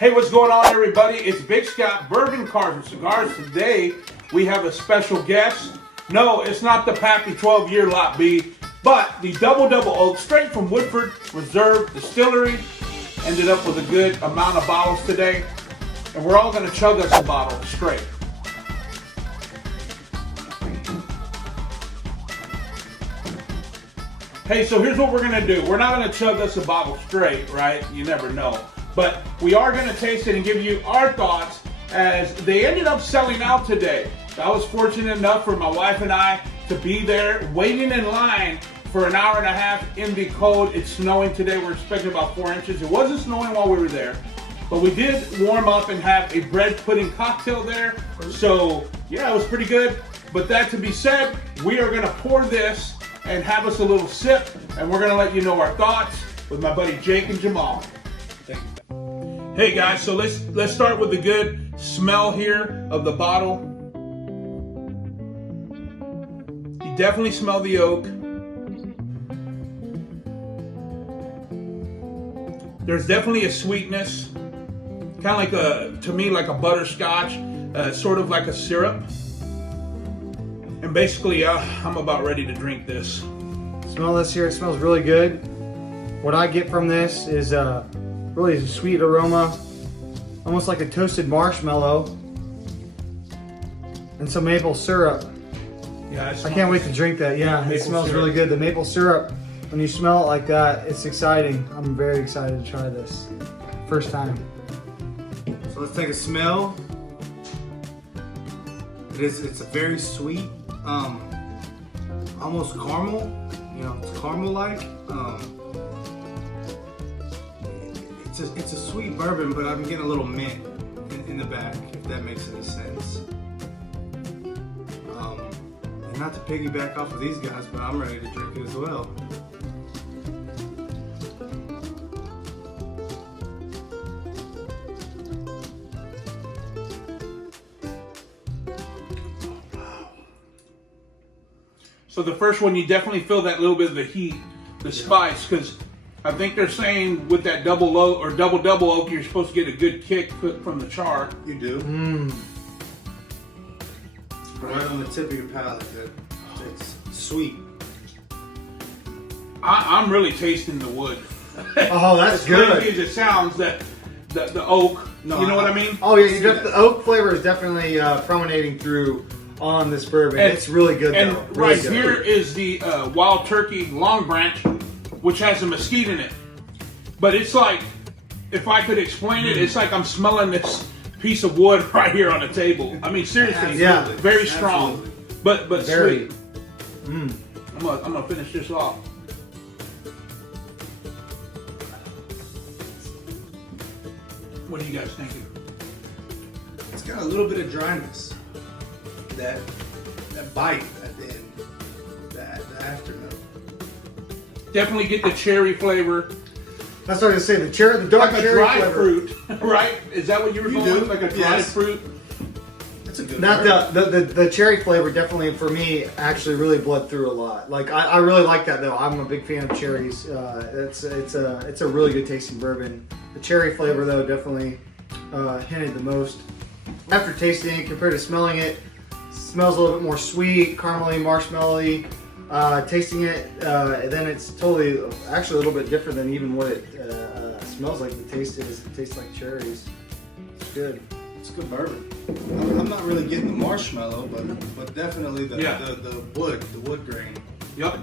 Hey, what's going on, everybody? It's Big Scott, Bourbon, Cars, and Cigars. Today, we have a special guest. No, it's not the Pappy 12-year Lot B, but the Double Oak, straight from Woodford Reserve Distillery. Ended up with a good amount of bottles today, and we're all going to chug us a bottle straight. Hey, so here's what we're going to do. We're not going to chug us a bottle straight, right? You never know. But we are going to taste it and give you our thoughts, as they ended up selling out today. I was fortunate enough for my wife and I to be there waiting in line for an hour and a half in the cold. It's snowing today. We're expecting about 4 inches. It wasn't snowing while we were there, but we did warm up and have a bread pudding cocktail there. So yeah, it was pretty good. But that to be said, we are going to pour this and have us a little sip, and we're going to let you know our thoughts with my buddy Jake and Jamal. Thank you. Hey guys, so let's start with the good smell here of the bottle. You definitely smell the oak. There's definitely a sweetness, kind of like to me, like a butterscotch, sort of like a syrup. And basically, I'm about ready to drink this. Smell this here. It smells really good. What I get from this is really a sweet aroma, almost like a toasted marshmallow, and some maple syrup. Yeah, I can't wait to drink that. Yeah, it smells syrup. really good. The maple syrup, when you smell it like that, it's exciting. I'm very excited to try this. First time. So let's take a smell. It's a very sweet, almost caramel. You know, it's caramel-like. It's a sweet bourbon, but I'm getting a little mint in the back, if that makes any sense. And not to piggyback off of these guys, but I'm ready to drink it as well. So the first one, you definitely feel that little bit of the heat, the spice, because I think they're saying with that double oak, you're supposed to get a good kick from the char. You do. Right on the tip of your palate. It's sweet. I'm really tasting the wood. Oh, that's as good. crazy as it sounds, that the oak. No, you know what I mean? Oh yeah, the oak flavor is definitely promenading through on this bourbon. It's really good and though. Really right good. here is the Wild Turkey Longbranch, which has a mesquite in it. But it's like, if I could explain it, it's like I'm smelling this piece of wood right here on the table. I mean, seriously, yeah, very strong, but very sweet. I'm gonna finish this off. What are you guys thinking? It's got a little bit of dryness. That bite at the end, the afternoon. Definitely get the cherry flavor. That's what I was saying. The cherry, the dark Like a cherry dry flavor. fruit, right? Is that what you were You going do. with? Like a dried Yes. fruit? That's a good Not bourbon. the cherry flavor definitely for me actually really bled through a lot. Like I really like that though. I'm a big fan of cherries. It's a really good tasting bourbon. The cherry flavor though definitely hinted the most. After tasting it compared to smelling it, smells a little bit more sweet, caramely, marshmallowy. Tasting it, then it's totally actually a little bit different than even what it smells like. The taste is. It tastes like cherries. It's good. It's a good bourbon. I'm not really getting the marshmallow, but definitely the wood grain. Yep.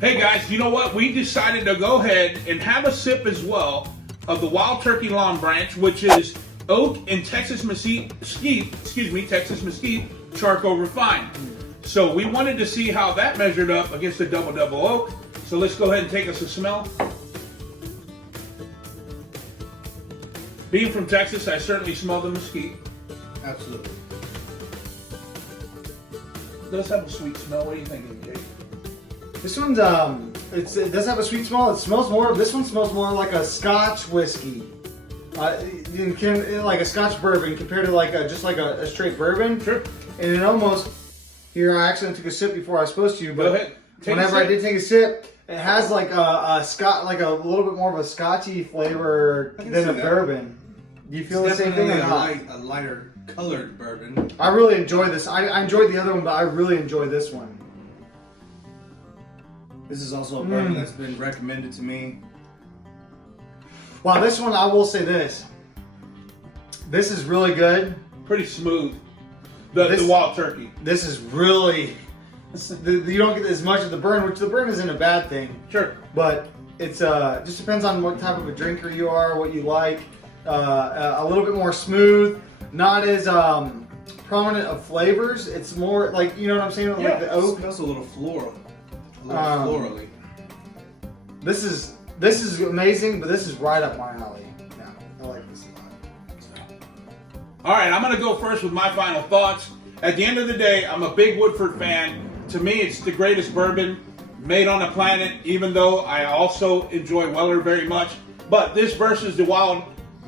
Hey guys, you know what? We decided to go ahead and have a sip as well of the Wild Turkey Longbranch, which is oak and Texas mesquite, Texas mesquite charcoal refined. So we wanted to see how that measured up against the double oak. So let's go ahead and take us a smell. Being from Texas, I certainly smell the mesquite. Absolutely. It does have a sweet smell. What do you think, Jake? This one's it does have a sweet smell. It smells more. This one smells more like a Scotch whiskey, like a Scotch bourbon compared to like just like a straight bourbon. Sure. And it almost, here I accidentally took a sip before I was supposed to, but Go ahead. whenever I did take a sip, It has like like a little bit more of a Scotchy flavor I can than see a that. bourbon. Do you feel the same thing or not? A lighter colored bourbon. I really enjoy this. I enjoyed the other one, but I really enjoy this one. This is also a bourbon that's been recommended to me. Wow, this one, I will say this. This is really good. Pretty smooth. The Wild Turkey. This is really, you don't get as much of the burn, which the burn isn't a bad thing. Sure. But it's just depends on what type of a drinker you are, what you like. A little bit more smooth, not as prominent of flavors. It's more like, you know what I'm saying, like the It oak. smells a little floral. A little florally. This is amazing, but this is right up my alley. Yeah, I like this a lot. All right, I'm going to go first with my final thoughts. At the end of the day, I'm a big Woodford fan. To me, it's the greatest bourbon made on the planet, even though I also enjoy Weller very much. But this versus the Wild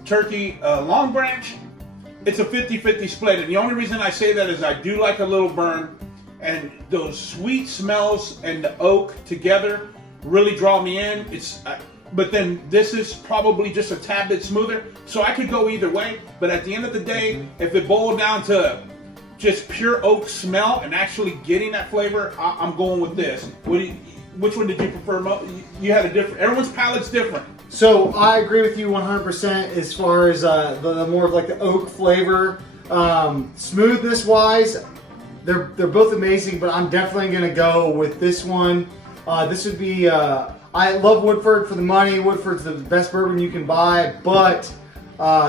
Turkey Longbranch, it's a 50-50 split. And the only reason I say that is I do like a little burn. And those sweet smells and the oak together really draw me in. But then this is probably just a tad bit smoother. So I could go either way. But at the end of the day, if it boiled down to just pure oak smell and actually getting that flavor, I'm going with this. Which one did you prefer? You had a different. Everyone's palate's different. So I agree with you 100% as far as the more of like the oak flavor. Smoothness wise, they're both amazing, but I'm definitely gonna go with this one. This would be. I love Woodford for the money. Woodford's the best bourbon you can buy, but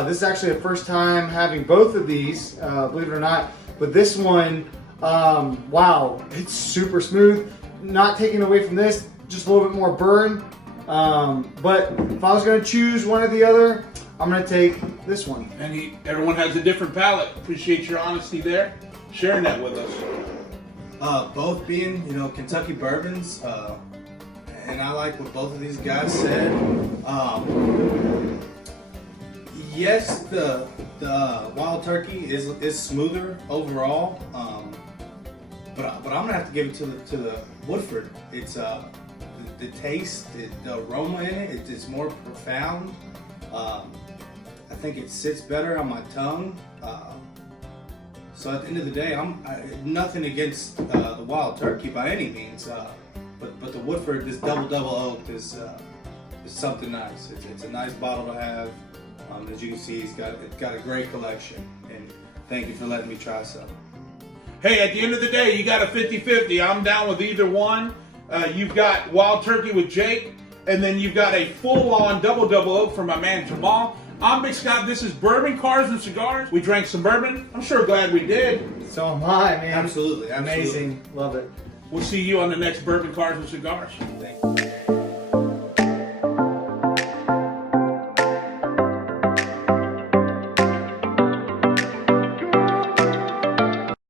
this is actually the first time having both of these, believe it or not. But this one, wow, it's super smooth. Not taking away from this, just a little bit more burn. But if I was going to choose one or the other, I'm going to take this one. And everyone has a different palate. Appreciate your honesty there, sharing that with us. Both being, Kentucky bourbons, and I like what both of these guys said. Yes, the Wild Turkey is smoother overall, but I'm gonna have to give it to the Woodford. It's the taste, the aroma in it, it's more profound. I think it sits better on my tongue. So at the end of the day, I'm nothing against the Wild Turkey by any means, but the Woodford, this double oak, is something nice. It's a nice bottle to have. As you can see, it's got a great collection, and thank you for letting me try some. Hey, at the end of the day, you got a 50-50. I'm down with either one. You've got Wild Turkey with Jake, and then you've got a full-on double oak from my man Jamal. I'm Big Scott. This is Bourbon, Cars, and Cigars. We drank some bourbon. I'm sure glad we did. So am I, man. Absolutely. Amazing. Love it. We'll see you on the next Bourbon, Cars, and Cigars. Thank you.